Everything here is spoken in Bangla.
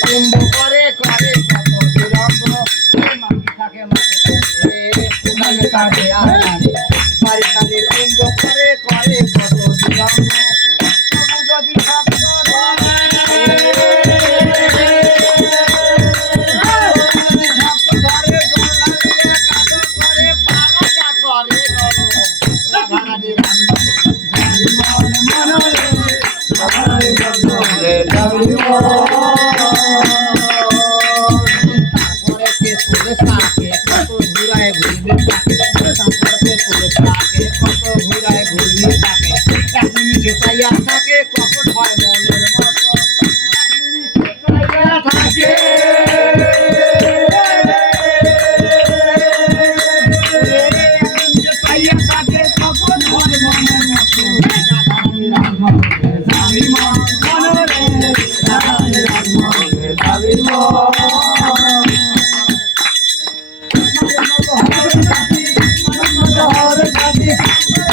কুম্ভ করে করে কত বিলম্ব মাটি থাকে মাঠে কাটে আসারে বাড়ি কানে কুম্ভ করে করে কত বিলম্ব যদি শব্দ থাকে কখন হয় মনের মতো থাকে কখন হয় মনের মতো মনে